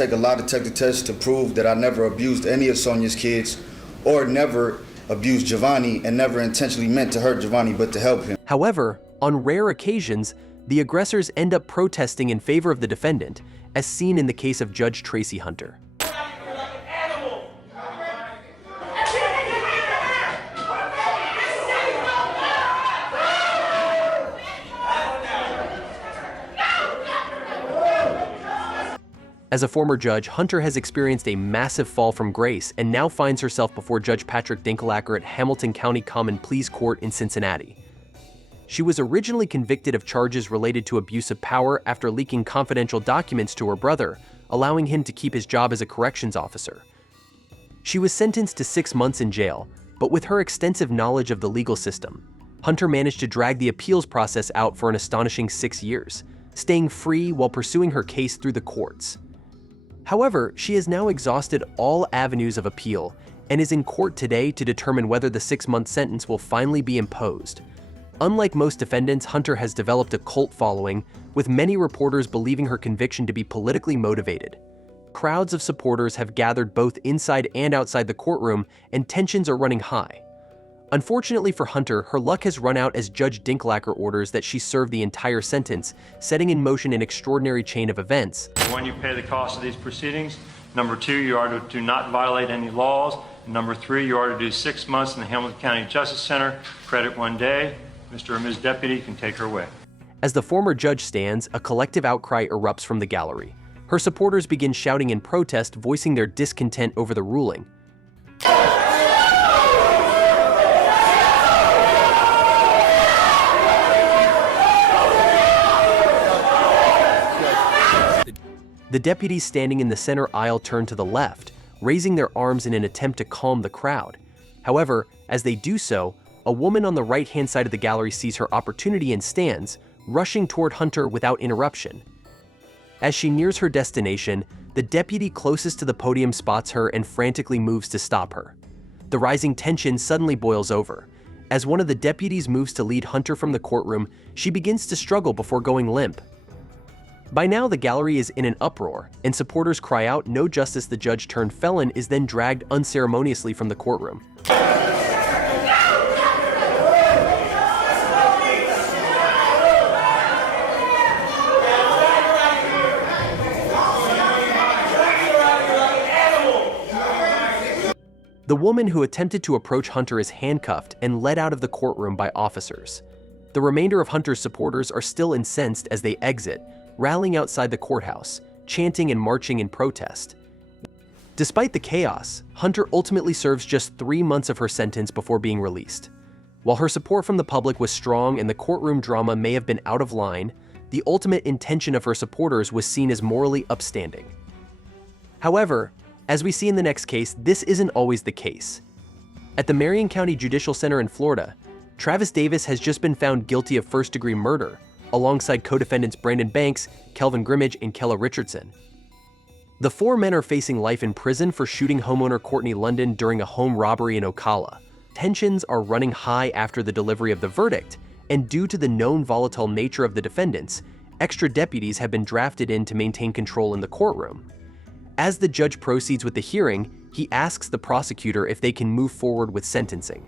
Take a lie detector test to prove that I never abused any of Sonia's kids or never abused Giovanni and never intentionally meant to hurt Giovanni but to help him. However, on rare occasions, the aggressors end up protesting in favor of the defendant, as seen in the case of Judge Tracy Hunter. As a former judge, Hunter has experienced a massive fall from grace and now finds herself before Judge Patrick Dinkelacker at Hamilton County Common Pleas Court in Cincinnati. She was originally convicted of charges related to abuse of power after leaking confidential documents to her brother, allowing him to keep his job as a corrections officer. She was sentenced to 6 months in jail, but with her extensive knowledge of the legal system, Hunter managed to drag the appeals process out for an astonishing 6 years, staying free while pursuing her case through the courts. However, she has now exhausted all avenues of appeal and is in court today to determine whether the 6-month sentence will finally be imposed. Unlike most defendants, Hunter has developed a cult following, with many reporters believing her conviction to be politically motivated. Crowds of supporters have gathered both inside and outside the courtroom, and tensions are running high. Unfortunately for Hunter, her luck has run out as Judge Dinkelacker orders that she serve the entire sentence, setting in motion an extraordinary chain of events. 1, you pay the cost of these proceedings. Number 2, you are to do not violate any laws. And number 3, you are to do 6 months in the Hamilton County Justice Center. Credit 1 day. Mr. or Ms. Deputy can take her away. As the former judge stands, a collective outcry erupts from the gallery. Her supporters begin shouting in protest, voicing their discontent over the ruling. The deputies standing in the center aisle turn to the left, raising their arms in an attempt to calm the crowd. However, as they do so, a woman on the right-hand side of the gallery sees her opportunity and stands, rushing toward Hunter without interruption. As she nears her destination, the deputy closest to the podium spots her and frantically moves to stop her. The rising tension suddenly boils over. As one of the deputies moves to lead Hunter from the courtroom, she begins to struggle before going limp. By now, the gallery is in an uproar, and supporters cry out, "No justice!" The judge-turned-felon is then dragged unceremoniously from the courtroom. The woman who attempted to approach Hunter is handcuffed and led out of the courtroom by officers. The remainder of Hunter's supporters are still incensed as they exit, rallying outside the courthouse, chanting and marching in protest. Despite the chaos, Hunter ultimately serves just 3 months of her sentence before being released. While her support from the public was strong and the courtroom drama may have been out of line, the ultimate intention of her supporters was seen as morally upstanding. However, as we see in the next case, this isn't always the case. At the Marion County Judicial Center in Florida, Travis Davis has just been found guilty of first-degree murder, alongside co-defendants Brandon Banks, Kelvin Grimmage, and Kella Richardson. The 4 men are facing life in prison for shooting homeowner Courtney London during a home robbery in Ocala. Tensions are running high after the delivery of the verdict, and due to the known volatile nature of the defendants, extra deputies have been drafted in to maintain control in the courtroom. As the judge proceeds with the hearing, he asks the prosecutor if they can move forward with sentencing.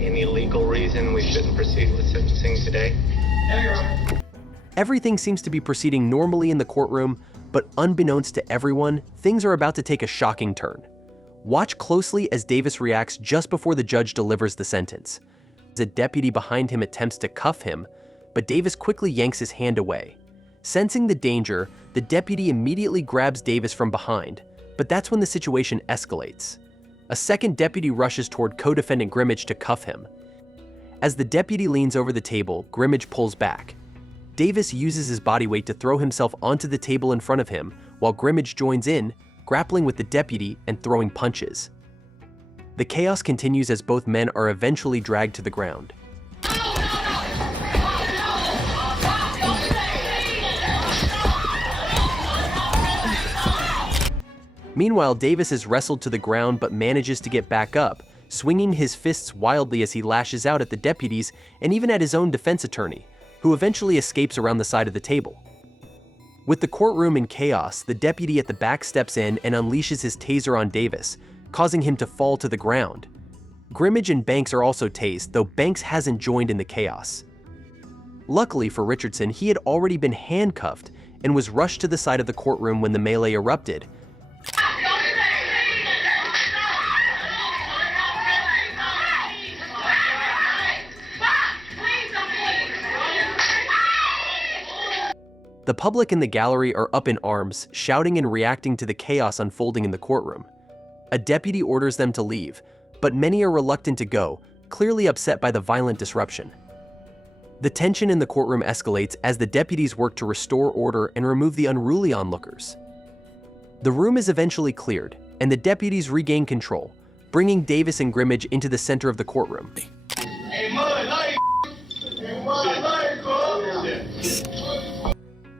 Any legal reason we shouldn't proceed with sentencing today? Everything seems to be proceeding normally in the courtroom, but unbeknownst to everyone, things are about to take a shocking turn. Watch closely as Davis reacts just before the judge delivers the sentence. A deputy behind him attempts to cuff him, but Davis quickly yanks his hand away. Sensing the danger, the deputy immediately grabs Davis from behind, but that's when the situation escalates. A second deputy rushes toward co-defendant Grimmage to cuff him. As the deputy leans over the table, Grimmage pulls back. Davis uses his body weight to throw himself onto the table in front of him, while Grimmage joins in, grappling with the deputy and throwing punches. The chaos continues as both men are eventually dragged to the ground. Meanwhile, Davis is wrestled to the ground but manages to get back up, swinging his fists wildly as he lashes out at the deputies and even at his own defense attorney, who eventually escapes around the side of the table. With the courtroom in chaos, the deputy at the back steps in and unleashes his taser on Davis, causing him to fall to the ground. Grimmage and Banks are also tased, though Banks hasn't joined in the chaos. Luckily for Richardson, he had already been handcuffed and was rushed to the side of the courtroom when the melee erupted. The public in the gallery are up in arms, shouting and reacting to the chaos unfolding in the courtroom. A deputy orders them to leave, but many are reluctant to go, clearly upset by the violent disruption. The tension in the courtroom escalates as the deputies work to restore order and remove the unruly onlookers. The room is eventually cleared, and the deputies regain control, bringing Davis and Grimmage into the center of the courtroom.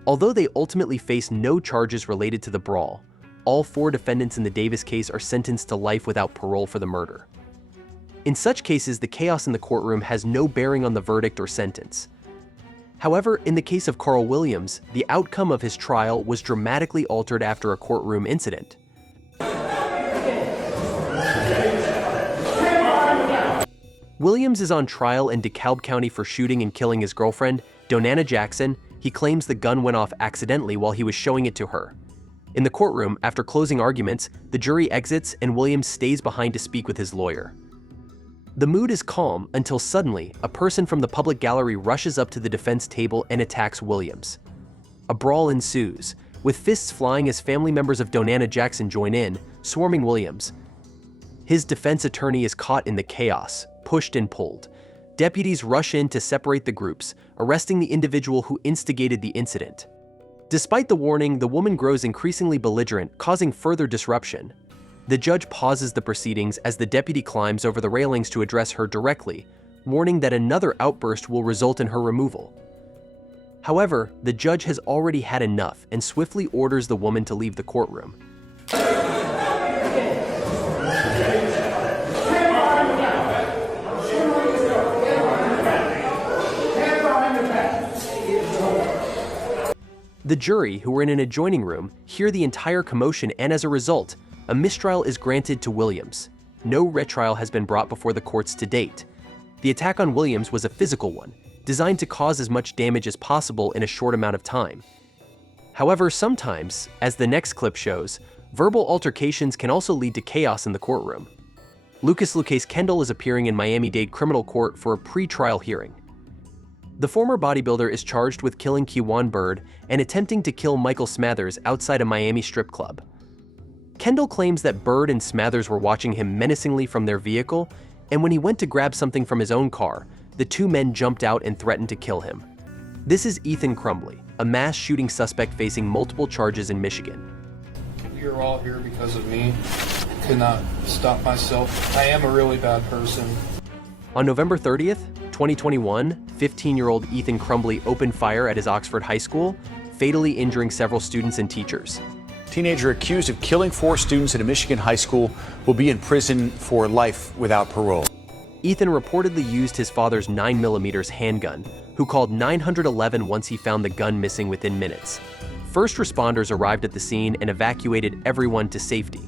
Although they ultimately face no charges related to the brawl, all 4 defendants in the Davis case are sentenced to life without parole for the murder. In such cases, the chaos in the courtroom has no bearing on the verdict or sentence. However, in the case of Carl Williams, the outcome of his trial was dramatically altered after a courtroom incident. Williams is on trial in DeKalb County for shooting and killing his girlfriend, Donana Jackson. He claims the gun went off accidentally while he was showing it to her. In the courtroom, after closing arguments, the jury exits and Williams stays behind to speak with his lawyer. The mood is calm until suddenly, a person from the public gallery rushes up to the defense table and attacks Williams. A brawl ensues, with fists flying as family members of Donana Jackson join in, swarming Williams. His defense attorney is caught in the chaos, pushed and pulled. Deputies rush in to separate the groups, arresting the individual who instigated the incident. Despite the warning, the woman grows increasingly belligerent, causing further disruption. The judge pauses the proceedings as the deputy climbs over the railings to address her directly, warning that another outburst will result in her removal. However, the judge has already had enough and swiftly orders the woman to leave the courtroom. The jury, who were in an adjoining room, hear the entire commotion, and as a result, a mistrial is granted to Williams. No retrial has been brought before the courts to date. The attack on Williams was a physical one, designed to cause as much damage as possible in a short amount of time. However, sometimes, as the next clip shows, verbal altercations can also lead to chaos in the courtroom. Lucas Lucas Kendall is appearing in Miami-Dade criminal court for a pre-trial hearing. The former bodybuilder is charged with killing Kewan Bird and attempting to kill Michael Smathers outside a Miami strip club. Kendall claims that Bird and Smathers were watching him menacingly from their vehicle, and when he went to grab something from his own car, the 2 men jumped out and threatened to kill him. This is Ethan Crumbley, a mass shooting suspect facing multiple charges in Michigan. You're all here because of me. I could not stop myself. I am a really bad person. On November 30th, 2021, 15-year-old Ethan Crumbley opened fire at his Oxford high school, fatally injuring several students and teachers. Teenager accused of killing 4 students at a Michigan high school will be in prison for life without parole. Ethan reportedly used his father's 9mm handgun, who called 911 once he found the gun missing within minutes. First responders arrived at the scene and evacuated everyone to safety.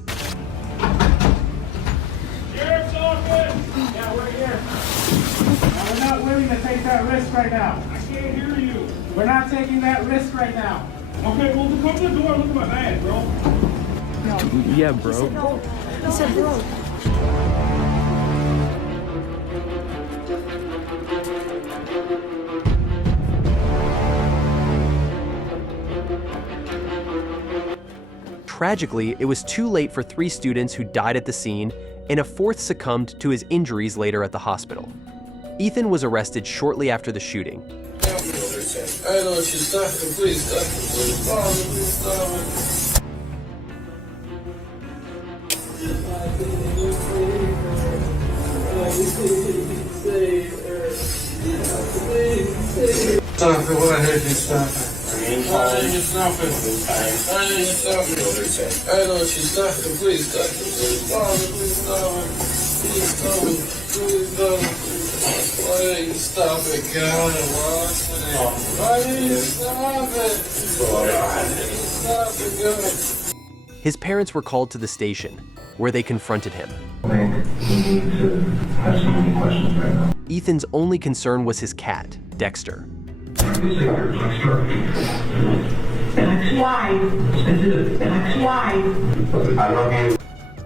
Sheriff's office! Yeah, we're here. We're not willing to take that risk right now. I can't hear you. We're not taking that risk right now. Okay, well, come to the door and look at my bag, bro. No. Yeah, bro. He said bro. Tragically, it was too late for 3 students who died at the scene, and a 4th succumbed to his injuries later at the hospital. Ethan was arrested shortly after the shooting. I know she's stopping. Please stop it. Please stop it. Stop it. What I heard you stop it. Why didn't you stop it? Why didn't you stop it? I know she's stopping. Please stop it. Please stop it. Please stop it. Please stop it. Please stop it. Why Why did you stop it, God? Why did you stop it? Stop it, God. His parents were called to the station, where they confronted him. Ethan's only concern was his cat, Dexter.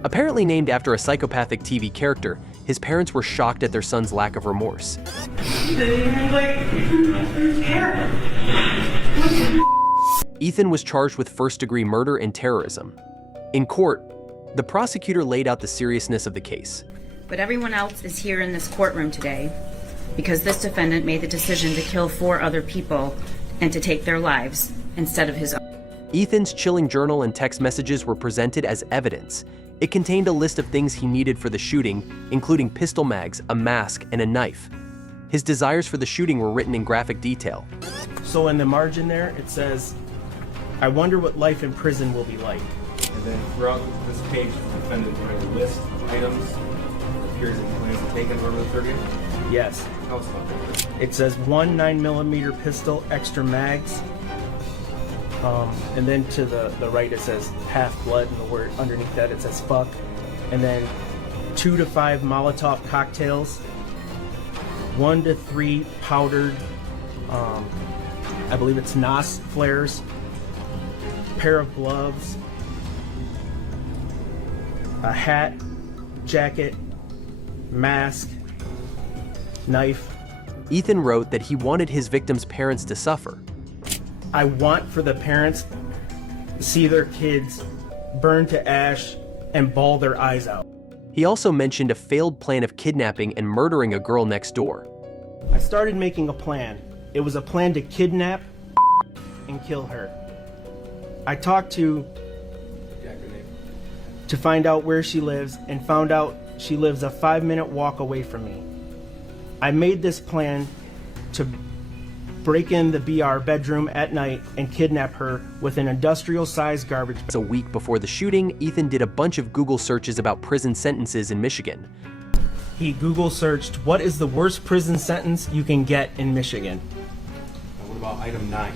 Apparently named after a psychopathic TV character, his parents were shocked at their son's lack of remorse. Ethan was charged with first-degree murder and terrorism. In court, the prosecutor laid out the seriousness of the case. But everyone else is here in this courtroom today because this defendant made the decision to kill 4 other people and to take their lives instead of his own. Ethan's chilling journal and text messages were presented as evidence. It contained a list of things he needed for the shooting, including pistol mags, a mask, and a knife. His desires for the shooting were written in graphic detail. So in the margin there, it says, "I wonder what life in prison will be like." And then throughout this page, the defendant writes a list of items that appears in plans taken November the 30th. Yes. Tell us about that. It says 1 9mm pistol, extra mags. And then to the right it says half blood, and the word underneath that it says fuck. And then 2 to 5 Molotov cocktails, 1 to 3 powdered, I believe it's NOS flares, pair of gloves, a hat, jacket, mask, knife. Ethan wrote that he wanted his victims' parents to suffer. I want for the parents to see their kids burn to ash and bawl their eyes out. He also mentioned a failed plan of kidnapping and murdering a girl next door. I started making a plan. It was a plan to kidnap and kill her. I talked to find out where she lives and found out she lives a 5-minute walk away from me. I made this plan to break in the BR bedroom at night and kidnap her with an industrial-sized garbage bag. A week before the shooting, Ethan did a bunch of Google searches about prison sentences in Michigan. He Google searched, what is the worst prison sentence you can get in Michigan? And what about item 9?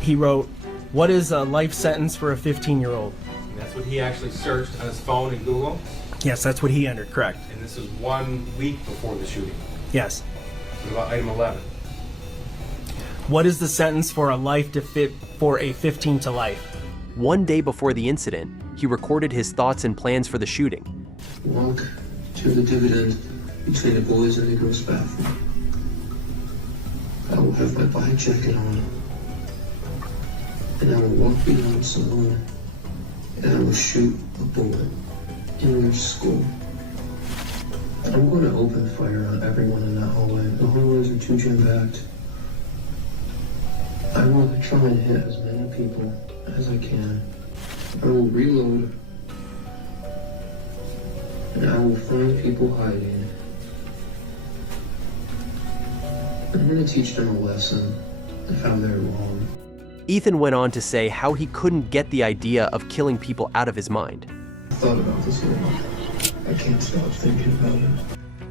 He wrote, what is a life sentence for a 15-year-old? And that's what he actually searched on his phone in Google? Yes, that's what he entered, correct. And this is 1 week before the shooting? Yes. What about item 11? What is the sentence for a 15 to life? One day before the incident, he recorded his thoughts and plans for the shooting. Walk to the dividend between the boys and the girls' bathroom. I will have my bike jacket on, and I will walk beyond the saloon, and I will shoot a bullet in their school. I'm going to open fire on everyone in that hallway. The hallways are too jam-packed. I want to try and hit as many people as I can. I will reload, and I will find people hiding. I'm going to teach them a lesson of how they're wrong. Ethan went on to say how he couldn't get the idea of killing people out of his mind. I thought about this a lot. I can't stop thinking about it.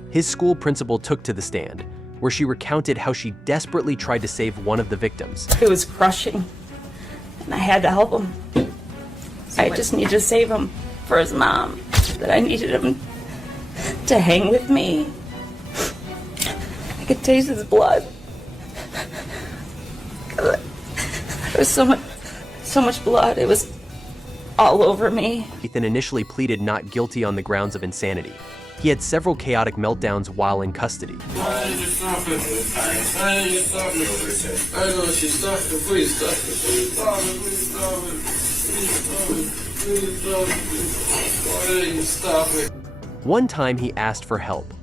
His school principal took to the stand, where she recounted how she desperately tried to save one of the victims. It was crushing, and I had to help him. I just needed to save him for his mom, that I needed him to hang with me. I could taste his blood. There was so much blood. It was all over me. Ethan initially pleaded not guilty on the grounds of insanity. He had several chaotic meltdowns while in custody. Why did you stop it? Why did you stop it? I know she stopped it. Please stop it. Please stop it. Please stop it. Please stop it. Please stop it. Why did you stop it? One time he asked for help.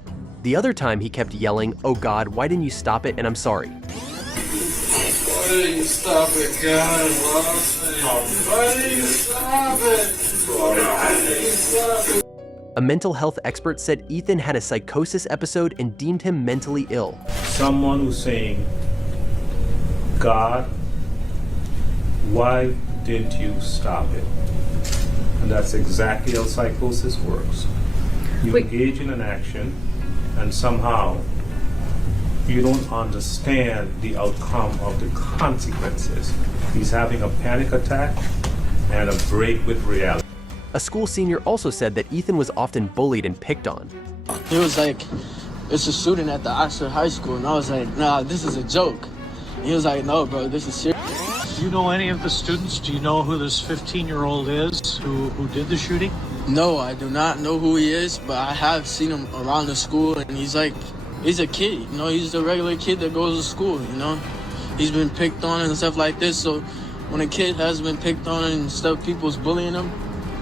The other time he kept yelling, "Oh God, why didn't you stop it? And I'm sorry." Why did you stop it, God? Why did you stop it? Why did you stop it? A mental health expert said Ethan had a psychosis episode and deemed him mentally ill. Someone who's saying, God, why didn't you stop it? And that's exactly how psychosis works. You engage in an action, and somehow You don't understand the outcome of the consequences. He's having a panic attack and a break with reality. A school senior also said that Ethan was often bullied and picked on. He was like, it's a shooting at the Oxford High School, and I was like, nah, this is a joke. And he was like, no, bro, this is serious. Do you know any of the students? Do you know who this 15-year-old is who did the shooting? No, I do not know who he is, but I have seen him around the school, and he's a kid, you know, he's a regular kid that goes to school, you know. He's been picked on and stuff like this, so when a kid has been picked on and stuff, people's bullying him,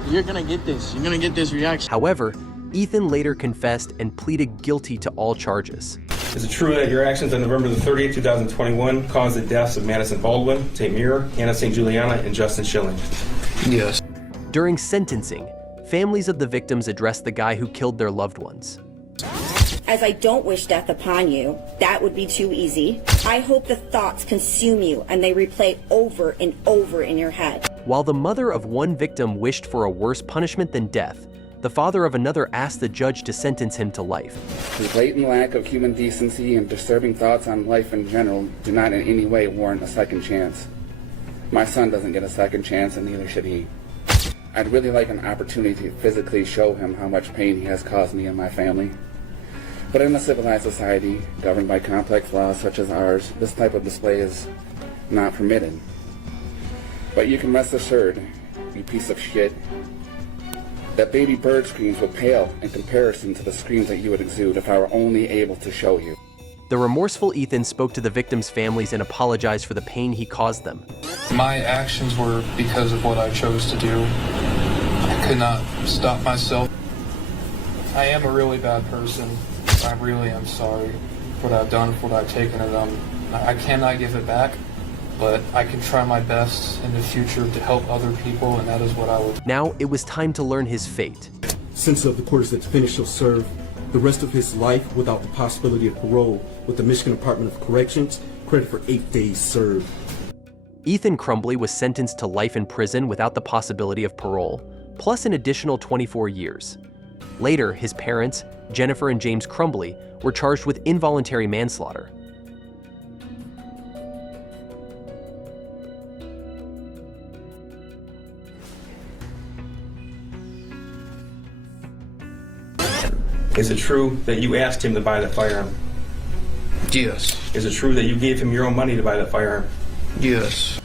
you're gonna get this. You're gonna get this reaction. However, Ethan later confessed and pleaded guilty to all charges. Is it true that your actions on November the 30th, 2021 caused the deaths of Madison Baldwin, Tate Muir, Hannah St. Juliana, and Justin Schilling? Yes. During sentencing, families of the victims addressed the guy who killed their loved ones. As I don't wish death upon you, that would be too easy. I hope the thoughts consume you and they replay over and over in your head. While the mother of one victim wished for a worse punishment than death, the father of another asked the judge to sentence him to life. His blatant lack of human decency and disturbing thoughts on life in general do not in any way warrant a second chance. My son doesn't get a second chance, and neither should he. I'd really like an opportunity to physically show him how much pain he has caused me and my family. But in a civilized society, governed by complex laws such as ours, this type of display is not permitted. But you can rest assured, you piece of shit, that baby bird screams would pale in comparison to the screams that you would exude if I were only able to show you. The remorseful Ethan spoke to the victims' families and apologized for the pain he caused them. My actions were because of what I chose to do. I could not stop myself. I am a really bad person. I really am sorry for what I've done, for what I've taken of them. I cannot give it back, but I can try my best in the future to help other people, and that is what I would. Now it was time to learn his fate. Since the court is to finish, he'll serve the rest of his life without the possibility of parole with the Michigan Department of Corrections, credit for 8 days served. Ethan Crumbley was sentenced to life in prison without the possibility of parole, plus an additional 24 years. Later, his parents, Jennifer and James Crumbley, were charged with involuntary manslaughter. Is it true that you asked him to buy the firearm? Yes. Is it true that you gave him your own money to buy the firearm? Yes.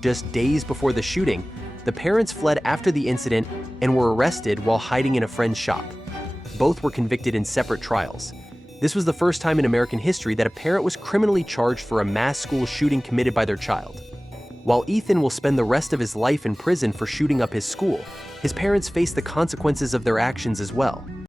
Just days before the shooting, the parents fled after the incident and were arrested while hiding in a friend's shop. Both were convicted in separate trials. This was the first time in American history that a parent was criminally charged for a mass school shooting committed by their child. While Ethan will spend the rest of his life in prison for shooting up his school, his parents face the consequences of their actions as well.